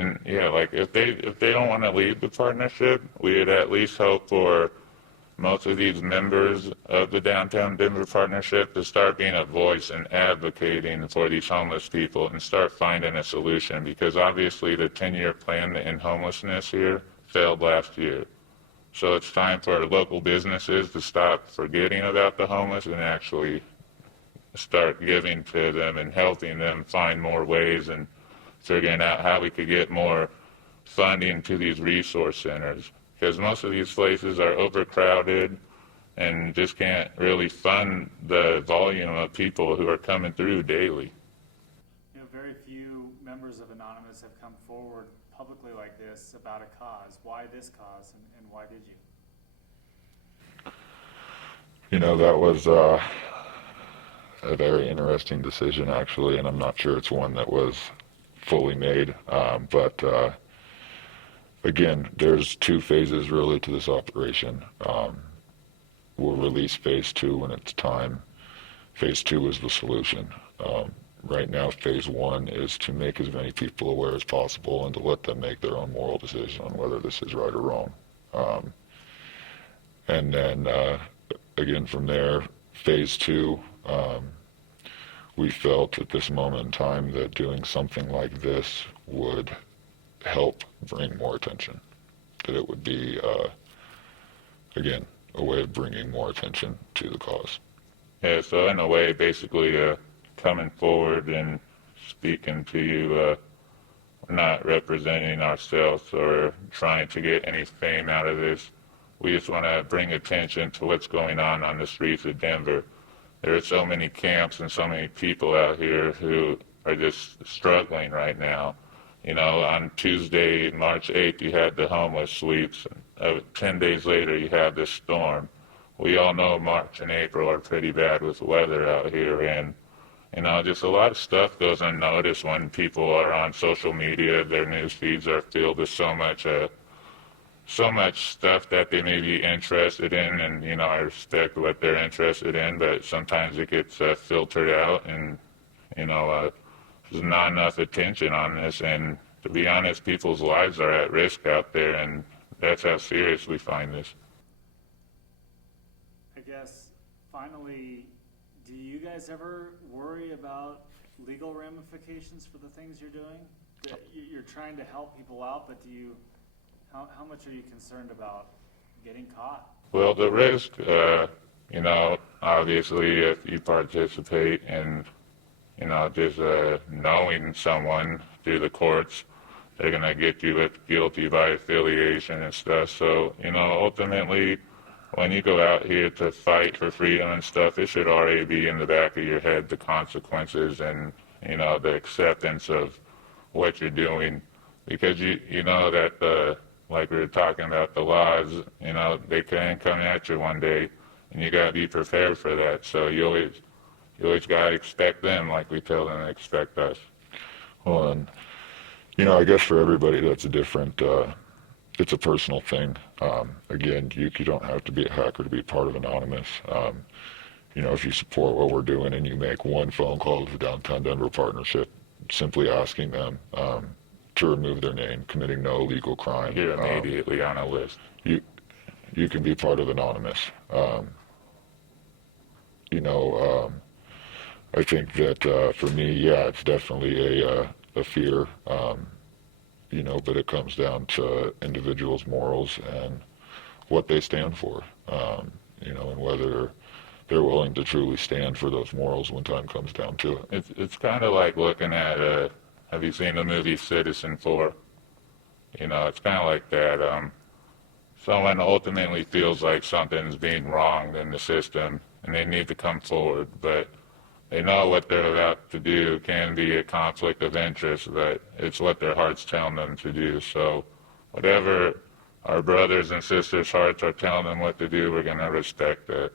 And yeah, like if they don't want to leave the partnership, we would at least hope for most of these members of the Downtown Denver Partnership to start being a voice and advocating for these homeless people and start finding a solution, because obviously the 10-year plan to end homelessness here failed last year. So it's time for local businesses to stop forgetting about the homeless and actually start giving to them and helping them find more ways and figuring out how we could get more funding to these resource centers, because most of these places are overcrowded and just can't really fund the volume of people who are coming through daily. You know, very few members of Anonymous have come forward publicly like this about a cause. Why this cause, and why did you? You know, that was a very interesting decision, actually, and I'm not sure it's one that was fully made. But again, there's two phases really to this operation. We'll release phase 2 when it's time. Phase 2 is the solution. Right now, phase 1 is to make as many people aware as possible and to let them make their own moral decision on whether this is right or wrong. And then, again, from there, phase 2, we felt at this moment in time that doing something like this would help bring more attention, that it would be, again, a way of bringing more attention to the cause. Yeah, so in a way, basically coming forward and speaking to you, not representing ourselves or trying to get any fame out of this. We just want to bring attention to what's going on the streets of Denver. There are so many camps and so many people out here who are just struggling right now. You know, on Tuesday, March 8th, you had the homeless sweeps. 10 days later, you had this storm. We all know March and April are pretty bad with weather out here, and you know, just a lot of stuff goes unnoticed when people are on social media. Their news feeds are filled with so much stuff that they may be interested in, and you know, I respect what they're interested in, but sometimes it gets filtered out, and you know, there's not enough attention on this. And to be honest, people's lives are at risk out there, and that's how serious we find this. I guess, finally, do you guys ever worry about legal ramifications for the things you're doing? You're trying to help people out, but how much are you concerned about getting caught? Well, the risk, you know, obviously if you participate in, you know, just knowing someone through the courts, they're going to get you guilty by affiliation and stuff. So, you know, ultimately, when you go out here to fight for freedom and stuff, it should already be in the back of your head, the consequences and, you know, the acceptance of what you're doing. Because you know that, like we were talking about, the laws, you know, they can come at you one day, and you got to be prepared for that. So you always got to expect them like we tell them to expect us. Well, and, you know, I guess for everybody that's a different, it's a personal thing. Again, you don't have to be a hacker to be part of Anonymous. You know, if you support what we're doing and you make one phone call to the Downtown Denver Partnership, simply asking them to remove their name, committing no illegal crime. You're immediately on a list. You can be part of Anonymous. You know, I think that for me, yeah, it's definitely a fear. You know, but it comes down to individuals' morals and what they stand for, you know, and whether they're willing to truly stand for those morals when time comes down to it. It's kind of like looking at, have you seen the movie Citizen4? You know, it's kind of like that. Someone ultimately feels like something's being wronged in the system, and they need to come forward, but they know what they're about to do can be a conflict of interest, but it's what their heart's telling them to do. So whatever our brothers and sisters' hearts are telling them what to do, we're going to respect that.